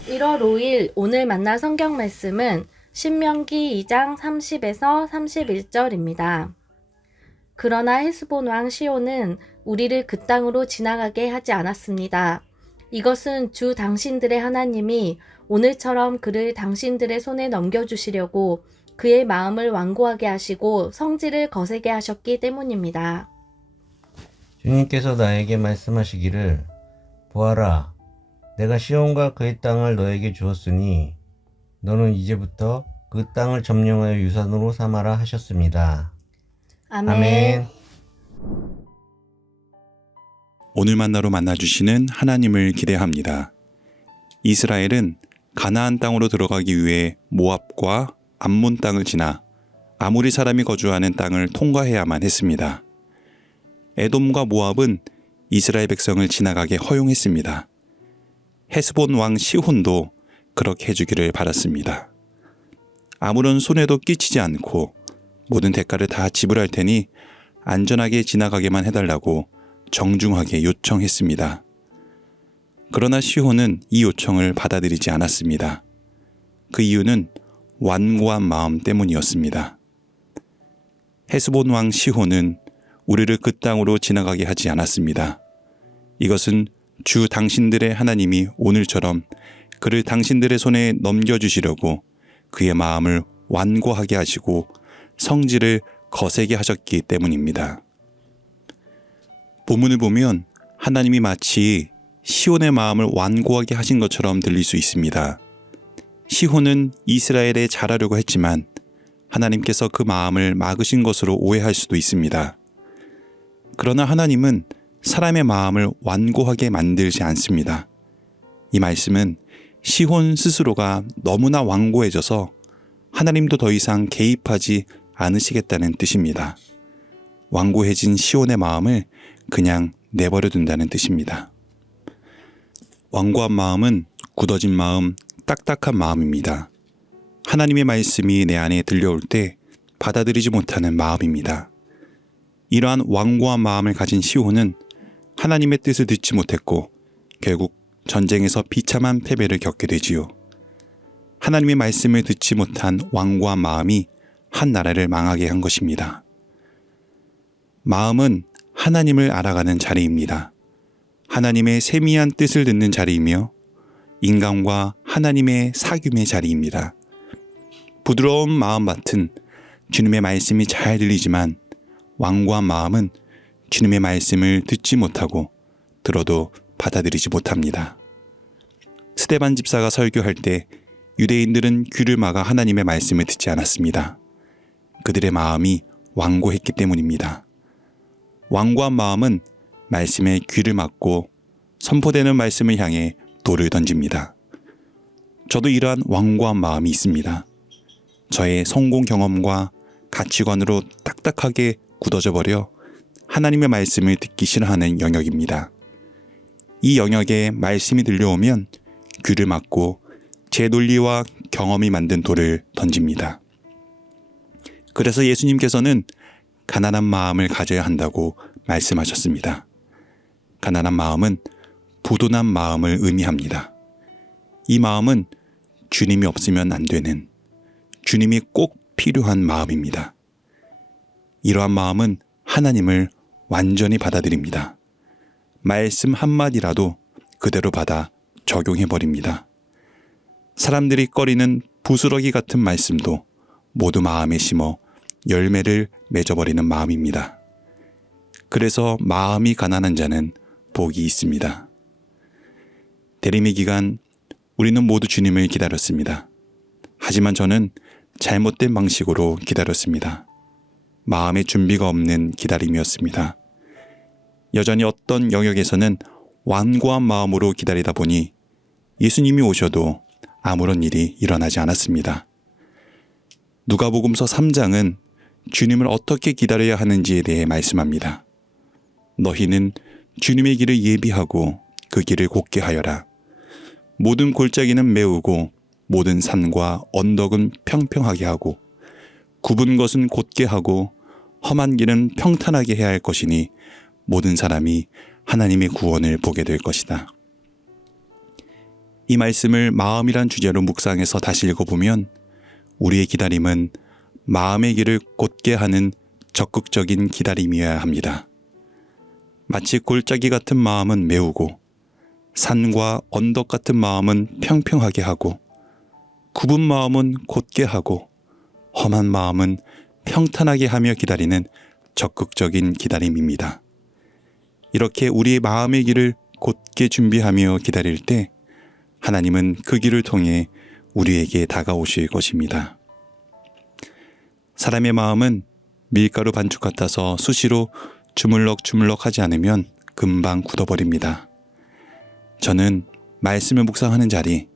1월 5일 오늘 만날 성경 말씀은 신명기 2장 30에서 31절입니다. 그러나 헤스본 왕 시온은 우리를 그 땅으로 지나가게 하지 않았습니다. 이것은 주 당신들의 하나님이 오늘처럼 그를 당신들의 손에 넘겨주시려고 그의 마음을 완고하게 하시고 성질을 거세게 하셨기 때문입니다. 주님께서 나에게 말씀하시기를 보아라, 내가 시온과 그의 땅을 너에게 주었으니 너는 이제부터 그 땅을 점령하여 유산으로 삼아라 하셨습니다. 아멘. 오늘 만나로 만나주시는 하나님을 기대합니다. 이스라엘은 가나안 땅으로 들어가기 위해 모압과 암몬 땅을 지나 아모리 사람이 거주하는 땅을 통과해야만 했습니다. 에돔과 모압은 이스라엘 백성을 지나가게 허용했습니다. 헤스본 왕 시혼도 그렇게 해주기를 바랐습니다. 아무런 손해도 끼치지 않고 모든 대가를 다 지불할 테니 안전하게 지나가게만 해달라고 정중하게 요청했습니다. 그러나 시혼은 이 요청을 받아들이지 않았습니다. 그 이유는 완고한 마음 때문이었습니다. 헤스본 왕 시혼은 우리를 그 땅으로 지나가게 하지 않았습니다. 이것은 주 당신들의 하나님이 오늘처럼 그를 당신들의 손에 넘겨주시려고 그의 마음을 완고하게 하시고 성질을 거세게 하셨기 때문입니다. 본문을 보면 하나님이 마치 시혼의 마음을 완고하게 하신 것처럼 들릴 수 있습니다. 시혼은 이스라엘에 잘하려고 했지만 하나님께서 그 마음을 막으신 것으로 오해할 수도 있습니다. 그러나 하나님은 사람의 마음을 완고하게 만들지 않습니다. 이 말씀은 시혼 스스로가 너무나 완고해져서 하나님도 더 이상 개입하지 않으시겠다는 뜻입니다. 완고해진 시혼의 마음을 그냥 내버려 둔다는 뜻입니다. 완고한 마음은 굳어진 마음, 딱딱한 마음입니다. 하나님의 말씀이 내 안에 들려올 때 받아들이지 못하는 마음입니다. 이러한 완고한 마음을 가진 시혼은 하나님의 뜻을 듣지 못했고 결국 전쟁에서 비참한 패배를 겪게 되지요. 하나님의 말씀을 듣지 못한 완고한 마음이 한 나라를 망하게 한 것입니다. 마음은 하나님을 알아가는 자리입니다. 하나님의 세미한 뜻을 듣는 자리이며 인간과 하나님의 사귐의 자리입니다. 부드러운 마음밭은 주님의 말씀이 잘 들리지만 완고한 마음은 주님의 말씀을 듣지 못하고 들어도 받아들이지 못합니다. 스데반 집사가 설교할 때 유대인들은 귀를 막아 하나님의 말씀을 듣지 않았습니다. 그들의 마음이 완고했기 때문입니다. 완고한 마음은 말씀에 귀를 막고 선포되는 말씀을 향해 돌을 던집니다. 저도 이러한 완고한 마음이 있습니다. 저의 성공 경험과 가치관으로 딱딱하게 굳어져 버려 하나님의 말씀을 듣기 싫어하는 영역입니다. 이 영역에 말씀이 들려오면 귀를 막고 제 논리와 경험이 만든 돌을 던집니다. 그래서 예수님께서는 가난한 마음을 가져야 한다고 말씀하셨습니다. 가난한 마음은 부도난 마음을 의미합니다. 이 마음은 주님이 없으면 안 되는, 주님이 꼭 필요한 마음입니다. 이러한 마음은 하나님을 완전히 받아들입니다. 말씀 한마디라도 그대로 받아 적용해버립니다. 사람들이 꺼리는 부스러기 같은 말씀도 모두 마음에 심어 열매를 맺어버리는 마음입니다. 그래서 마음이 가난한 자는 복이 있습니다. 대리미 기간 우리는 모두 주님을 기다렸습니다. 하지만 저는 잘못된 방식으로 기다렸습니다. 마음의 준비가 없는 기다림이었습니다. 여전히 어떤 영역에서는 완고한 마음으로 기다리다 보니 예수님이 오셔도 아무런 일이 일어나지 않았습니다. 누가복음서 3장은 주님을 어떻게 기다려야 하는지에 대해 말씀합니다. 너희는 주님의 길을 예비하고 그 길을 곧게 하여라. 모든 골짜기는 메우고 모든 산과 언덕은 평평하게 하고 굽은 것은 곧게 하고 험한 길은 평탄하게 해야 할 것이니 모든 사람이 하나님의 구원을 보게 될 것이다. 이 말씀을 마음이란 주제로 묵상해서 다시 읽어보면 우리의 기다림은 마음의 길을 곧게 하는 적극적인 기다림이어야 합니다. 마치 골짜기 같은 마음은 메우고 산과 언덕 같은 마음은 평평하게 하고 굽은 마음은 곧게 하고 험한 마음은 평탄하게 하며 기다리는 적극적인 기다림입니다. 이렇게 우리의 마음의 길을 곧게 준비하며 기다릴 때 하나님은 그 길을 통해 우리에게 다가오실 것입니다. 사람의 마음은 밀가루 반죽 같아서 수시로 주물럭주물럭 하지 않으면 금방 굳어버립니다. 저는 말씀을 묵상하는 자리,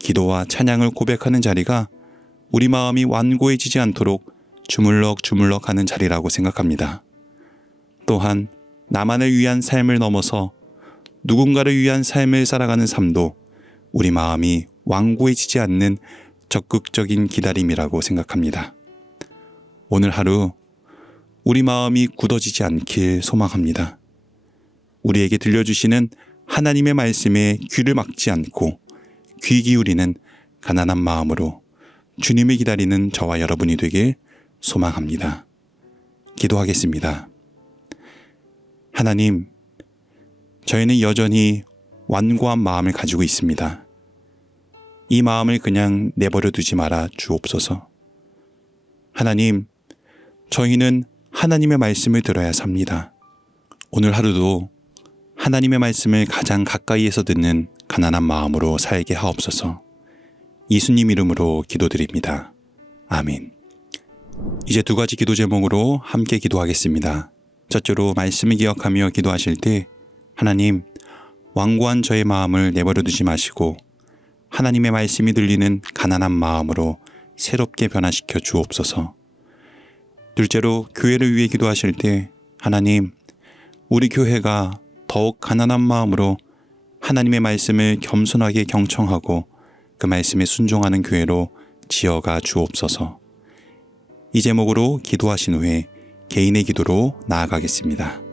기도와 찬양을 고백하는 자리가 우리 마음이 완고해지지 않도록 주물럭주물럭 하는 자리라고 생각합니다. 또한 나만을 위한 삶을 넘어서 누군가를 위한 삶을 살아가는 삶도 우리 마음이 완고해지지 않는 적극적인 기다림이라고 생각합니다. 오늘 하루 우리 마음이 굳어지지 않길 소망합니다. 우리에게 들려주시는 하나님의 말씀에 귀를 막지 않고 귀 기울이는 가난한 마음으로 주님을 기다리는 저와 여러분이 되길 소망합니다. 기도하겠습니다. 하나님, 저희는 여전히 완고한 마음을 가지고 있습니다. 이 마음을 그냥 내버려 두지 말아 주옵소서. 하나님, 저희는 하나님의 말씀을 들어야 삽니다. 오늘 하루도 하나님의 말씀을 가장 가까이에서 듣는 가난한 마음으로 살게 하옵소서. 예수님 이름으로 기도드립니다. 아멘. 이제 두 가지 기도 제목으로 함께 기도하겠습니다. 첫째로 말씀을 기억하며 기도하실 때 하나님, 완고한 저의 마음을 내버려 두지 마시고 하나님의 말씀이 들리는 가난한 마음으로 새롭게 변화시켜 주옵소서. 둘째로 교회를 위해 기도하실 때 하나님, 우리 교회가 더욱 가난한 마음으로 하나님의 말씀을 겸손하게 경청하고 그 말씀에 순종하는 교회로 지어가 주옵소서. 이 제목으로 기도하신 후에 개인의 기도로 나아가겠습니다.